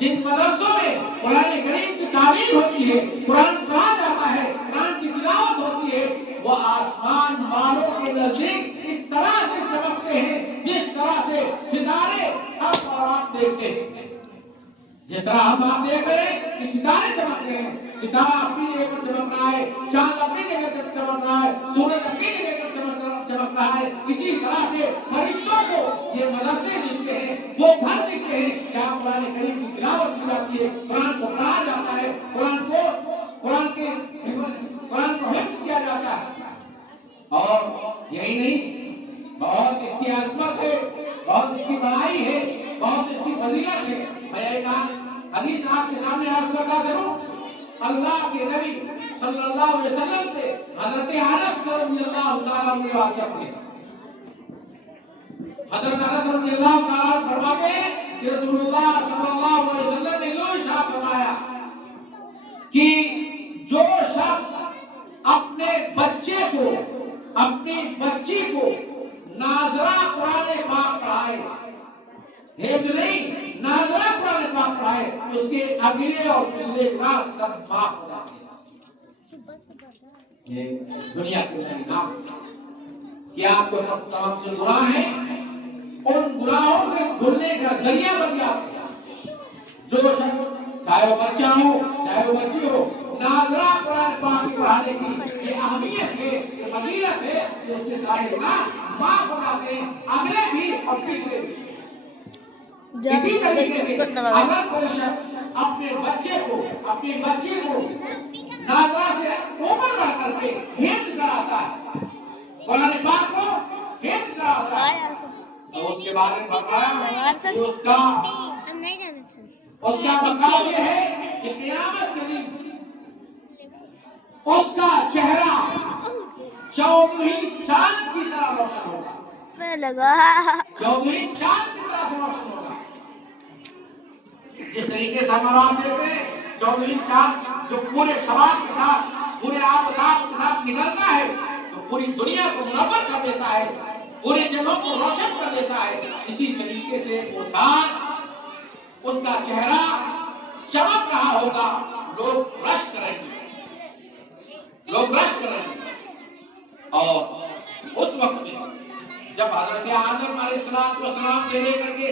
جن مدرسوں میں قرآن کریم کی تعلیم ہوتی ہے، قرآن پڑھا جاتا ہے، قرآن کی تلاوت ہوتی ہے، وہ آسمان والوں کے نزدیک اس طرح سے چمکتے ہیں جس طرح سے ستارے ہم اور آپ دیکھتے ہیں۔ جس طرح ہم آپ دیکھ رہے ہیں کہ ستارے چمک رہے ہیں، ستارہ اپنی جگہ پر چمک رہا ہے، چاند اپنی جگہ پر چمک رہا ہے، سورج اپنی جگہ پر چمک رہا ہے، اسی طرح سے فرشتوں کو یہ مدرسے ملتے ہیں، وہ گھر ملتے ہیں جہاں قرآن کریم کی تلاوت کی جاتی ہے، قرآن کو پڑھا جاتا ہے، قرآن کو حفظ کیا جاتا ہے۔ اور یہی نہیں، بہت اس کی عظمت ہے، بہت اس کی بڑائی ہے، بہت اس کی فضیلت ہے۔ میں ایک حدیث آپ کے سامنے عرض کرتا چلوں۔ اللہ کے نبی صلی اللہ علیہ وسلم سے حضرت انس رضی اللہ تعالیٰ عنہ روایت کرتے ہیں۔ حضرت انس رضی اللہ تعالیٰ عنہ فرماتے ہیں کہ رسول اللہ صلی اللہ علیہ وسلم نے یوں ارشاد فرمایا کہ جو شخص اپنے بچے کو، اپنی بچی کو ناظرہ قرآن پاک پڑھائے، حفظ نہیں، ناظرہ قرآن پاک پڑھائے، اس کے اگلے اور پچھلے گناہ سب معاف ہو جاتے ہیں۔ یہ دنیا کے نام کیا آپ کو تمام سے گناہ ہیں، ان گناہوں کے دھلنے کا ذریعہ بن جاتے ہیں۔ جو شخص چاہے وہ بچہ ہو چاہے وہ بچی ہو، ناظرہ قرآن پاک پڑھانے کی یہ اہمیت ہے، یہ فضیلت ہے کہ اس کے سارے گناہ معاف ہو جاتے ہیں، اگلے بھی اور پچھلے بھی۔ اسی طریقے سے اگر کوئی شخص اپنے بچے کو، اپنی بچی کو ناظرہ سے عمر بڑھ کر کے حفظ کراتا ہے، قرآن پاک کو حفظ کراتا ہے، تو اس کے بارے میں بتایا کہ اس کا مقام یہ ہے کہ قیامت کے دن اس کا چہرہ چودھویں چاند کی طرح روشن ہوگا، چودھویں چاند کی طرح روشن ہوگا۔ جس طریقے سے ہم آپ دیکھتے ہیں چودھویں چاند جو پورے شباب کے ساتھ، پورے آفتاب کے ساتھ نکلتا ہے تو پوری دنیا کو منور کر دیتا ہے، پورے جگہوں کو روشن کر دیتا ہے، اسی طریقے سے وہ چاند، اس کا چہرہ چمک رہا ہوگا، لوگ رشک کریں گے، لوگ رشک کریں گے۔ اور اس وقت میں جب حضرت آدم علیہ السلام سے لے کر کے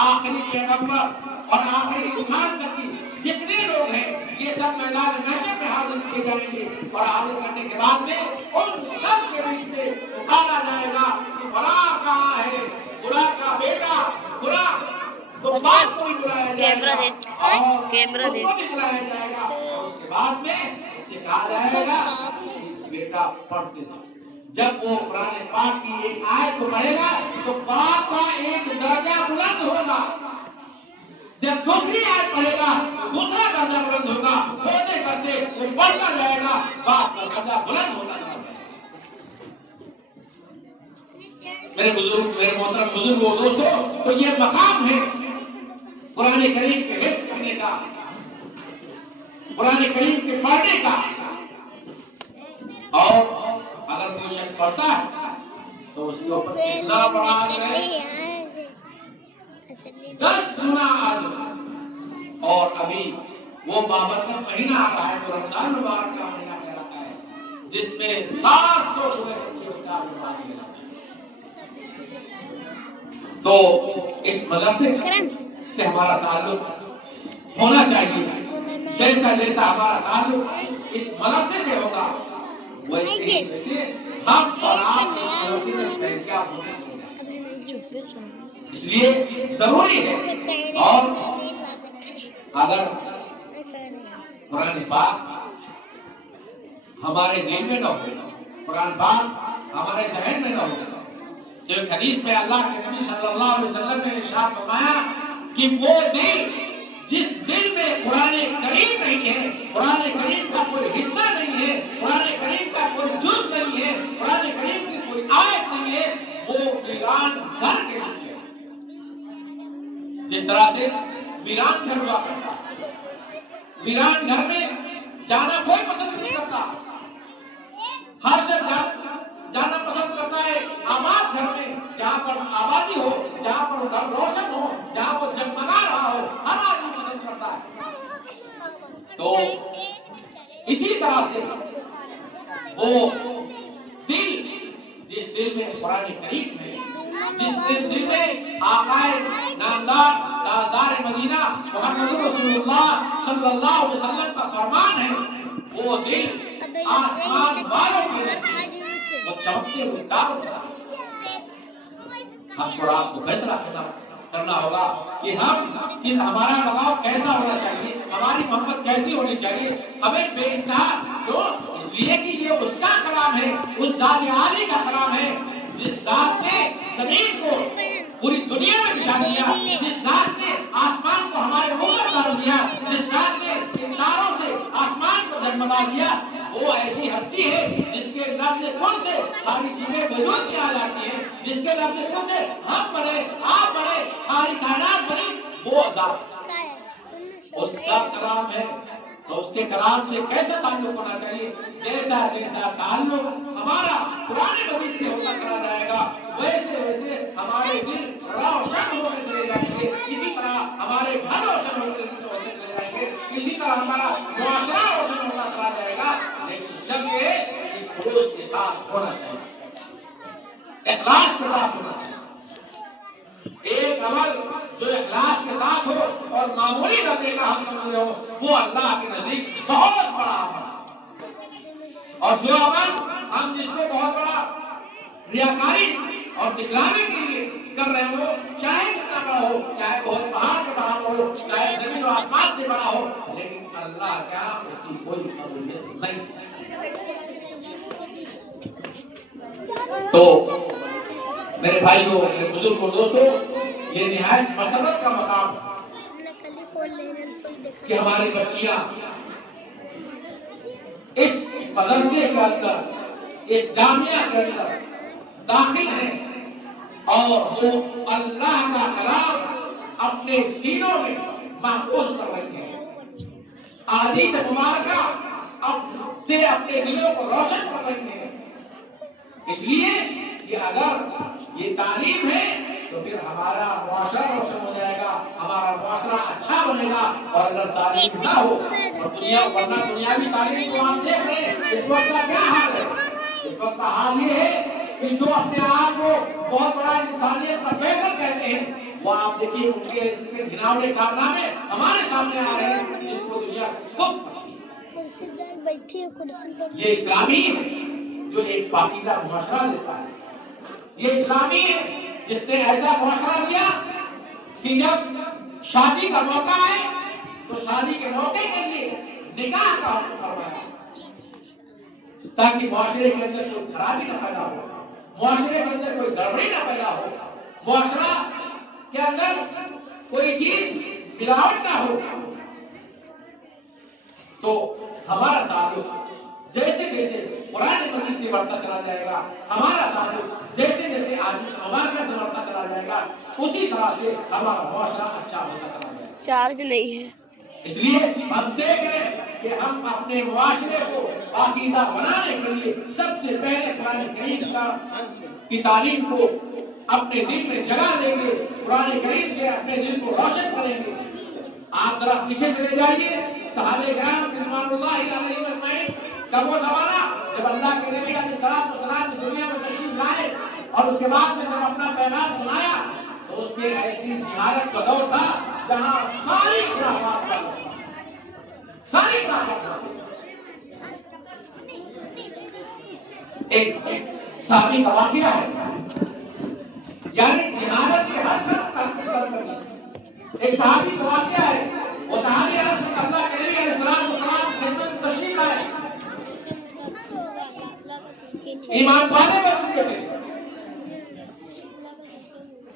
آخری پیغمبر اور آخری انسان تک کی جتنے لوگ ہیں یہ سب میدان محشر میں حاضر کیے جائیں گے، اور حاضر کرنے کے بعد میں ان سب کے بیچ میں پکارا جائے گا کہ فلاں کہاں ہے، فلاں کا بیٹا، فلاں تو باپ کو بھی بلایا جائے گا اور اس کو بھی بلایا جائے گا، اور اس کے بعد میں اس سے کہا جائے گا بیٹا پڑھ کے جاؤ۔ جب وہ قرآن پاک کی ایک آیت کو پڑھے گا تو باپ کا ایک درجہ بلند ہوگا، جب دوسری آیت پڑھے گا تو دوسرا درجہ بلند ہوگا، ہوتے کرتے وہ پڑھتا جائے گا، باپ کا درجہ بلند ہوتا جائے گا۔ میرے بزرگ، میرے محترم بزرگوں، دوستوں، تو یہ مقام ہے قرآن کریم کے حفظ کرنے کا، قرآن کریم کے پڑھنے کا۔ اور اگر کوئی شخص پڑھتا ہے تو اس کے اوپر کتنا بڑا ہے، 10 گنا اجر۔ اور ابھی وہ بابرکت مہینہ آ رہا ہے جو رمضان مبارک کا مہینہ کہلاتا ہے، جس میں 700 روزے کی افطار نماز ہے۔ تو اس مدرسے سے ہمارا تعلق ہونا چاہیے، جیسا جیسا ہمارا تعلق اس مدرسے سے ہوگا ویسے ویسے ہم اور آپ احتیاط ہونے چاہیے۔ اس لیے ضروری ہے، اور اگر قرآن پاک ہمارے دل میں نہ ہو، قرآن پاک ہمارے ذہن میں نہ ہو، تو ایک حدیث میں اللہ کے نبی صلی اللہ علیہ وسلم نے ارشاد فرمایا کہ وہ دل جس دل میں قرآن کریم نہیں ہے، قرآن کریم کا کوئی حصہ نہیں ہے، قرآن کریم کا کوئی جز نہیں ہے، قرآن کریم کی کوئی آیت نہیں ہے، وہ ویران گھر کے لیے ہے۔ جس طرح سے ویران گھر ہوا کرتا ہے، ویران گھر میں جانا کوئی پسند نہیں کرتا، ہر شخص جانا پسند کرتا ہے آباد گھر میں، جہاں پر آبادی ہو، جہاں پر گھر روشن ہو، جہاں پر جگمگا رہا ہو، ہر آدمی پسند کرتا ہے۔ طرح سے وہ دل، جس دل میں قرآن کریم ہے، جس دل میں آقائے نامدار مدینہ محمد رسول اللہ صلی اللہ علیہ وسلم کا فرمان ہے، وہ دل آسمان والوں کی وہ چمکتے ہوئے تاروں کا۔ ہم کو آپ کو فیصلہ کرنا ہوگا کہ ہمارا لگاؤ کیسا ہونا چاہیے، ہماری محبت کیسی ہونی چاہیے۔ ہمیں بے انتہا کیوں؟ اس لیے کہ یہ اس کا کلام ہے، اس ذات عالی کا کلام ہے، جس ذات نے زمین کو پوری دنیا میں بچھا دیا، جس ذات نے آسمان کو ہمارے اوپر ڈال دیا، جس ذات نے ستاروں سے آسمان کو جگمگا دیا، وہ ایسی ہستی ہے جس کے لفظ کن سے ساری چیزیں وجود میں آ جاتی ہیں، جس کے لفظ کن سے ہم بڑے آپ بڑے ساری کائنات بڑی، وہ ذات اس کا کلام ہے۔ تو اس کے کلام سے کیسا تعلق ہونا چاہیے؟ جیسا تعلق ہمارا قرآن مجید سے ہوتا چلا جائے گا، ویسے ویسے ہمارے دل روشن ہوتے چلے جائیں گے، اسی طرح ہمارے گھر روشن ہوتے چلے جائیں گے، اسی طرح ہمارا معاشرہ روشن ہوتا چلا جائے گا۔ لیکن جب یہ خلوص کے ساتھ ہونا چاہیے، اخلاص کے ساتھ ہونا چاہیے۔ ایک عمل جو اخلاص کے ساتھ ہو اور معمولی درجے کا ہم سمجھ رہے ہو، وہ اللہ کے نزدیک بہت بڑا عمل، اور جو عمل ہم جس کو بہت بڑا ریاکاری اور دکھلانے کے لیے کر رہے ہو، چاہے کتنا بڑا ہو، چاہے بہت پہاڑ سے بڑا ہو، چاہے زمین و آسمان سے بڑا ہو، لیکن اللہ کیا اس کی کوئی قبولیت نہیں۔ تو میرے بھائیوں، میرے بزرگوں، دوستوں، یہ نہایت مسرت کا مقام کہ ہماری بچیاں اس مدرسے کے اندر، اس جامعہ کے اندر داخل ہیں اور وہ اللہ کا کلام اپنے سینوں میں محفوظ کر رہے ہیں، احادیث مبارکہ سے اپنے دلوں کو روشن کر رہے ہیں۔ اس لیے کہ اگر یہ تعلیم ہے تو پھر ہمارا معاشرہ روشن ہو جائے گا، ہمارا معاشرہ اچھا بنے گا۔ اور اگر تعلیم نہ ہو اور دنیاوی تعلیم کو آپ دیکھ رہے ہیں، اس وقت کا کیا حال ہے؟ اس وقت کا حال یہ ہے کہ جو اپنے آپ کو بہت بڑا انسانیت کا بہتر کہتے ہیں، وہ آپ دیکھیے ان کے ایسے گھناؤنے کارنامے ہمارے سامنے آ رہے ہیں جس کو دنیا خوب پڑھتی ہے۔ یہ اسلامی ہے جو ایک پاکیزہ معاشرہ لیتا ہے، یہ اسلامی ہے جس نے ایسا معاشرہ دیا کہ جب شادی کا موقع ہے تو شادی کے موقع کے لیے نکاح کا حکم فرمایا تاکہ معاشرے کے اندر کوئی خرابی نہ پیدا ہو، معاشرے کے اندر کوئی گڑبڑی نہ پیدا ہو، معاشرہ کے اندر کوئی چیز ملاوٹ نہ ہو۔ تو ہمارا تعلق جیسے جیسے قرآن مجید سے بڑھتا چلا جائے گا، ہمارا تعلق جیسے جیسے آدمی مبارکہ سے بڑھتا چلا جائے گا، اسی طرح سے ہمارا معاشرہ اچھا ہوتا چلا جائے گا۔ چارج نہیں ہے، اس لیے ہم دیکھ رہے ہیں کہ ہم اپنے معاشرے کو پاکیزہ بنانے کے لیے سب سے پہلے قرآن کریم کی تعلیم کو اپنے دل میں جگہ دیں گے، قرآن کریم سے اپنے دل کو روشن کریں گے۔ آپ ذرا پیچھے چلے جائیے، صحابہ کرام رضوان اللہ علیہم اجمعین کا وہ زمانہ جب اللہ کے نبی علیہ الصلوۃ والسلام اس دنیا میں تشریف لائے اور اس کے بعد میں جب اپنا پیغام سنایا تو اس میں ایسی جہالت کا دور تھا جہاں ساری ایک صحابی کا واقعہ ہے، یعنی جہالت کے حد تک ایک صحابی کا واقعہ ہے۔ وہ صحابی اللہ کے نبی علیہ السلام خدمت تشریف لائے، ایمان والے بن چکے تھے،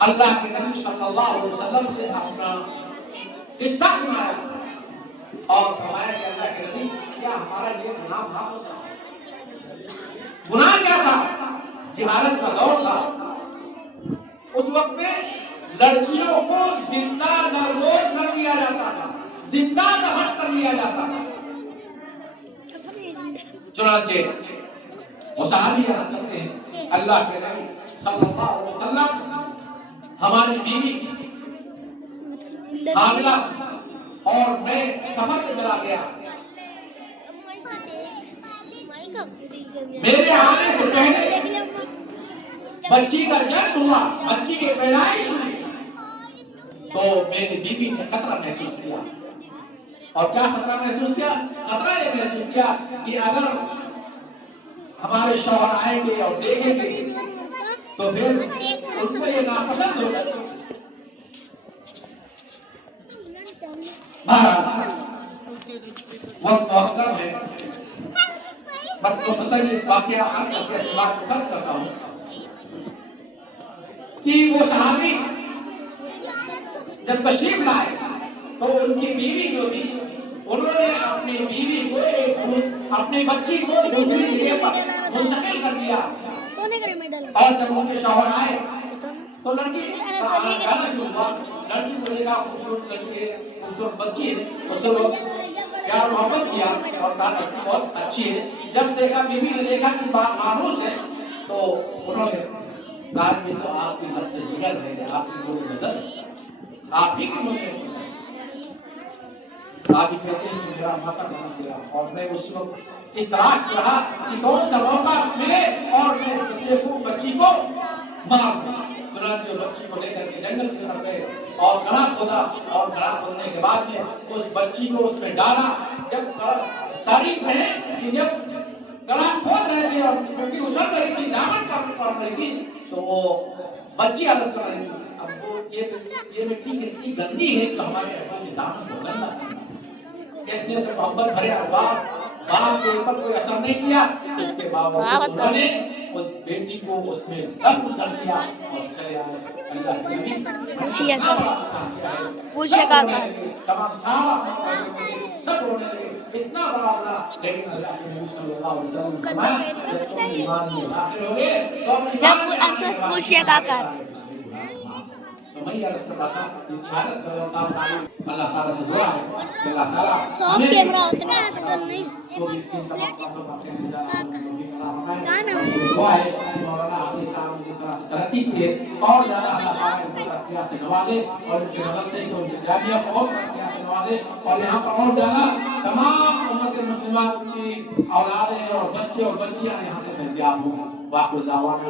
اللہ کے نبی صلی اللہ علیہ وسلم سے اپنا قصہ سنایا اور فرمایا کہ اللہ کے نبی کیا ہمارا یہ گناہ معاف ہو سکتا ہے؟ گناہ کیا تھا؟ جہالت کا دور تھا، اس وقت میں لڑکیوں کو زندہ نرگوز کر دیا جاتا تھا، زندہ دفن کر لیا جاتا تھا۔ چنانچہ وہ صحابی عرض کرتے ہیں اللہ کے نبی صلی اللہ علیہ وسلم ہماری بیوی حاملہ اور میں سفر پہ چلا گیا، میرے آنے سے پہلے بچی کا جنم ہوا، بچی کی پیدائش ہوئی تو میری بیوی نے خطرہ محسوس کیا. اور کیا خطرہ محسوس کیا؟ خطرہ یہ محسوس کیا کہ اگر ہمارے شوہر آئیں گے اور دیکھیں گے تو پھر اس کو یہ ناپسند ہوگا. وقت بہت کم ہے، بس مختصر اس واقعہ عرض کر کے بات کو ختم کرتا ہوں کہ وہ صحابی جب تشریف لائے تو ان کی بیوی جو تھی انہوں نے اپنی بیوی کو اپنی بچی کو دوسری جگہ پر منتقل کر دیا. اور جب ان کے شوہر آئے تو لڑکی گانا شروع ہوا. لڑکی کو دیکھا خوبصورت لڑکی ہے، خوبصورت بچی ہے، اس سے وہ پیار محبت کیا اور کہا لڑکی بہت اچھی ہے. جب دیکھا بیوی نے دیکھا کہ بات مانوس ہے تو انہوں نے کہا کہ تو آپ کی لفظ جگر ہے، آپ کی کوئی نظر آپ ہی کی مجھے صحابی کہتے ہیں کہ میرا ماتر بنا گیا اور میں اس وقت اس تلاش رہا کہ کون سا موقع ملے اور میں بچی کو مار دوں. چنانچہ بچی کو لے کر کے جنگل کی طرف گئے اور گڑھا کھودا اور گڑھا کھودنے کے بعد میں اس بچی کو اس میں ڈالا. جب تاریخ ہے کہ جب گڑھا کھود رہے تھے اور کیونکہ اچھل رہی تھی، دامن پڑ رہی تھی تو وہ بچی عرض کر رہی تھی اب وہ یہ مٹی کتنی گندی ہے کہ ہمارے ابو کے دامن کو گندا ہے. اتنے سے محبت بھرے الفاظ باپ کے اوپر کوئی اثر نہیں کیا. اس کے باوجود انہوں نے اس بیٹی کو اس میں دفن کر دیا اور چلے آئے. اللہ کے نبی پوچھے گا تمام صحابہ سب رونے لگے. اتنا بڑا بڑا لیکن اللہ کے نبی صلی اللہ علیہ وسلم جب تم ایمان میں داخل ہو گئے تو جب پوچھے گا تو میں یہ عرض کر رہا تھا کہ شہادت کا وقت اللہ تعالیٰ سے دعا ہے کہ اللہ تعالیٰ سب کیمرہ اتنا اکٹر نہیں دعا ہے کہ مولانا حسین صاحب نے جس طرح سے ترقی کی ہے اور زیادہ اللہ تعالیٰ ان کو ترقیہ سے نوازے اور ان کے مدد سے ان کی جامعہ کو اور ترقیہ سے نوازے اور یہاں پر اور زیادہ تمام امت مسلمان کی اولادیں اور بچے اور بچیاں یہاں سے دستیاب ہوں. واخر دعوانا